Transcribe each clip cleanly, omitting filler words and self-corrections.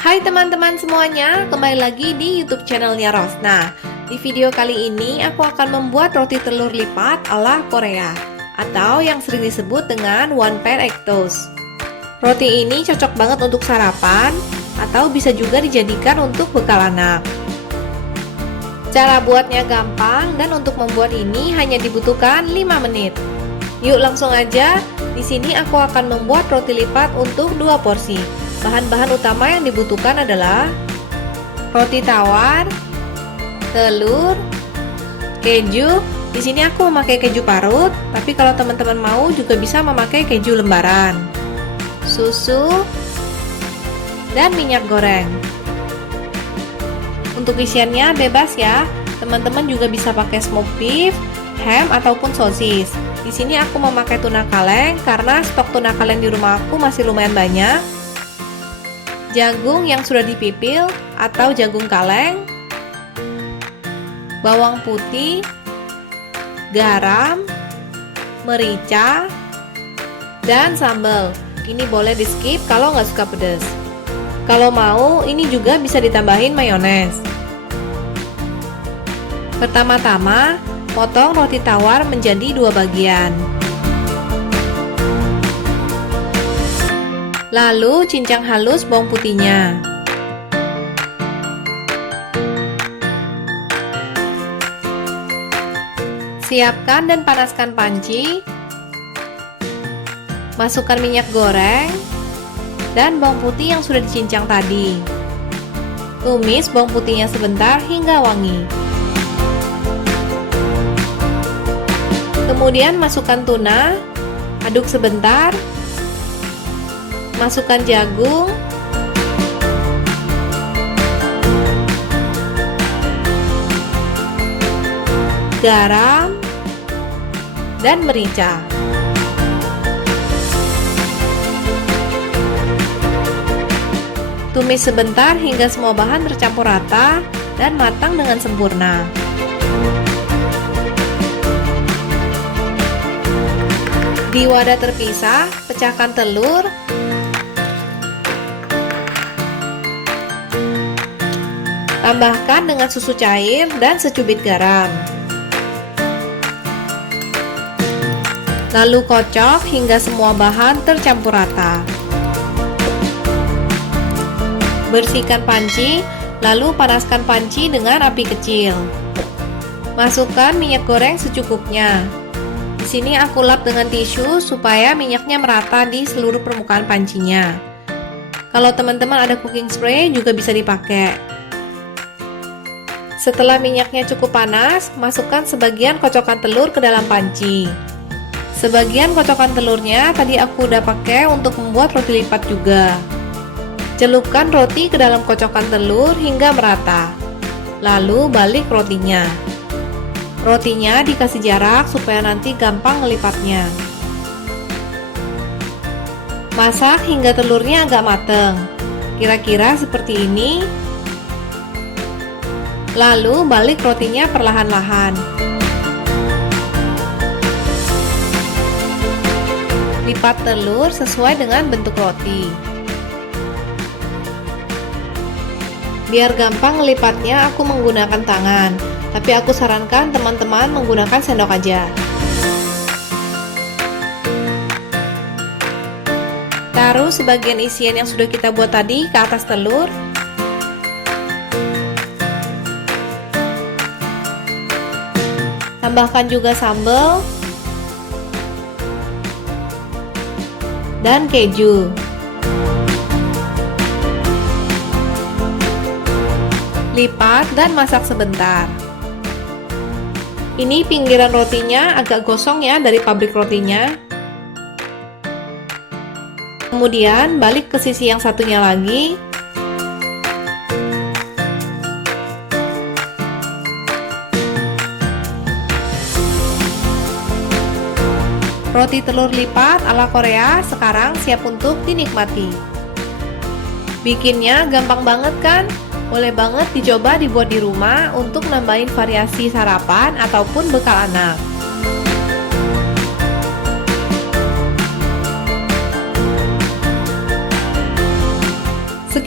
Hai teman-teman semuanya, kembali lagi di YouTube channelnya Rosna. Di video kali ini aku akan membuat roti telur lipat ala Korea atau yang sering disebut dengan one pan egg toast. Roti ini cocok banget untuk sarapan atau bisa juga dijadikan untuk bekal anak. Cara buatnya gampang dan untuk membuat ini hanya dibutuhkan 5 menit. Yuk langsung aja. Di sini aku akan membuat roti lipat untuk 2 porsi. Bahan-bahan utama yang dibutuhkan adalah roti tawar, telur, keju. Di sini aku memakai keju parut, tapi kalau teman-teman mau juga bisa memakai keju lembaran, susu, dan minyak goreng. Untuk isiannya bebas ya. Teman-teman juga bisa pakai smoked beef, ham ataupun sosis. Di sini aku memakai tuna kaleng karena stok tuna kaleng di rumah aku masih lumayan banyak. Jagung yang sudah dipipil atau jagung kaleng, bawang putih, garam, merica, dan sambal. Ini boleh di skip kalau nggak suka pedas. Kalau mau, ini juga bisa ditambahin mayones. Pertama-tama, potong roti tawar menjadi 2 bagian. Lalu cincang halus bawang putihnya. Siapkan dan panaskan panci. Masukkan minyak goreng dan bawang putih yang sudah dicincang tadi. Tumis bawang putihnya sebentar hingga wangi. Kemudian masukkan tuna, aduk sebentar. Masukkan jagung, garam, dan merica. Tumis sebentar hingga semua bahan tercampur rata dan matang dengan sempurna. Di wadah terpisah, pecahkan telur. Tambahkan dengan susu cair dan secubit garam. Lalu kocok hingga semua bahan tercampur rata. Bersihkan panci, lalu panaskan panci dengan api kecil. Masukkan minyak goreng secukupnya. Di sini aku lap dengan tisu supaya minyaknya merata di seluruh permukaan pancinya. Kalau teman-teman ada cooking spray juga bisa dipakai. Setelah minyaknya cukup panas, masukkan sebagian kocokan telur ke dalam panci. Sebagian kocokan telurnya tadi aku udah pakai untuk membuat roti lipat juga. Celupkan roti ke dalam kocokan telur hingga merata. Lalu balik rotinya. Rotinya dikasih jarak supaya nanti gampang ngelipatnya. Masak hingga telurnya agak mateng. Kira-kira seperti ini. Lalu balik rotinya perlahan-lahan. Lipat telur sesuai dengan bentuk roti. Biar gampang ngelipatnya aku menggunakan tangan, tapi aku sarankan teman-teman menggunakan sendok aja. Taruh sebagian isian yang sudah kita buat tadi ke atas telur. Tambahkan juga sambal dan keju. Lipat dan masak sebentar. Ini pinggiran rotinya agak gosong ya dari pabrik rotinya. Kemudian balik ke sisi yang satunya lagi. Roti telur lipat ala Korea sekarang siap untuk dinikmati. Bikinnya gampang banget kan? Boleh banget dicoba dibuat di rumah untuk nambahin variasi sarapan ataupun bekal anak.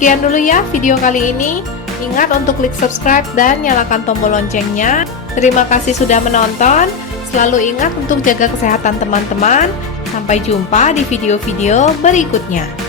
Sekian dulu ya video kali ini. Ingat untuk klik subscribe dan nyalakan tombol loncengnya. Terima kasih sudah menonton. Selalu ingat untuk jaga kesehatan teman-teman. Sampai jumpa di video-video berikutnya.